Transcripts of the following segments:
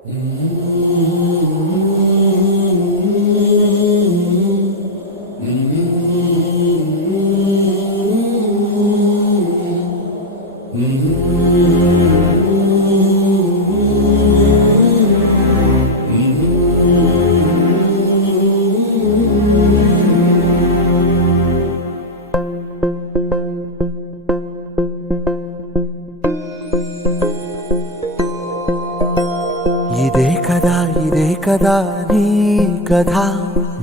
ఇదే కదా నీ కథ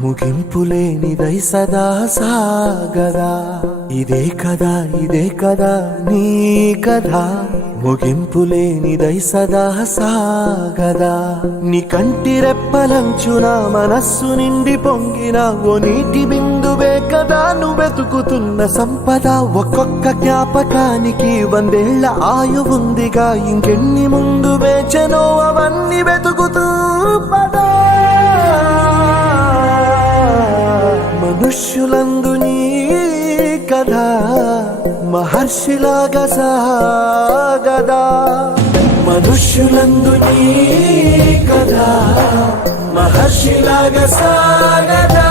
ముగింపులేనిదై సదా సాగదా. ఇదే కదా నీ కథ ముగింపులేనిదై సదా సాగదా. నీ కంటి రెప్పలంచున మనస్సు నిండి పొంగిన ఓ నీటి బిందువే కదా నువ్వెతుకుతున్న సంపద. ఒక్కొక్క జ్ఞాపకానికి 100 ఏళ్ల ఆయువుందిగా, ఇంకెన్ని ముందు వేచనో అవన్నీ వెతుకుతూ పదా. మనుష్యులందు నీ కథ మహర్షిలాగా సాగదా. మనుష్యులందు నీ కథ మహర్షిలాగా సాగదా.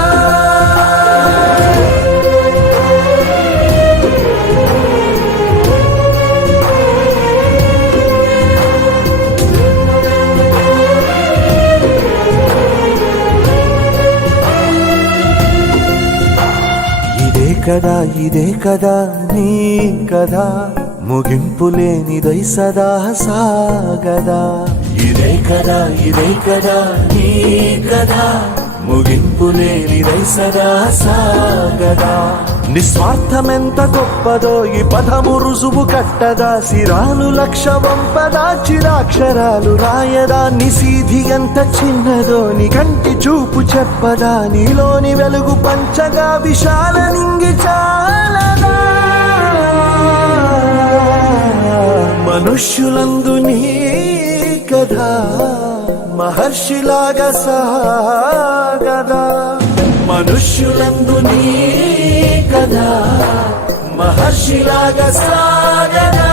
ఇదే కదా నీ కథ ముగింపులేనిదై సదా సాగదా. ఇదే కదా నీ కథ ముగింపులేనిదై సదా సాగదా. నిస్వార్థమెంత గొప్పదో ఈ పదము రుజువు కట్టదా. సిరాలు లక్ష వంపదా, చిరాక్షరాలు రాయదా. నిశీధి ఎంత చిన్నదో నీ కంటి చూపు చెప్పదా. నీలోని వెలుగు పంచగా విశాల నింగి చాలదా. మనుష్యులందు నీ కథ మహర్షిలాగా సాగదా. మనుష్యులందు నీ కథ మహర్షిలాగా సాగదా.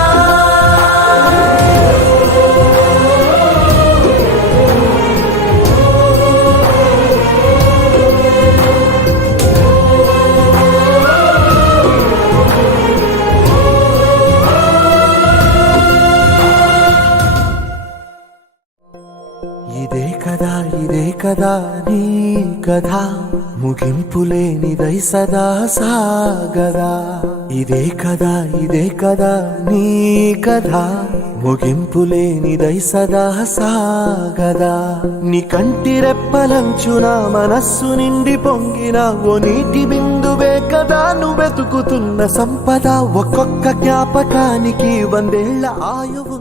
ఇదే కదా నీ కథ ముగింపులేనిదై సదా సాగదా. ఇదే కదా నీ కథ ముగింపులేనిదై సదా సాగదా. నీ కంటి రెప్పలంచున మనస్సు నిండి పొంగిన ఓ నీటి బిందువే కదా నువ్వెతుకుతున్న సంపద. ఒక్కొక్క జ్ఞాపకానికి 100 ఏళ్ల ఆయువు.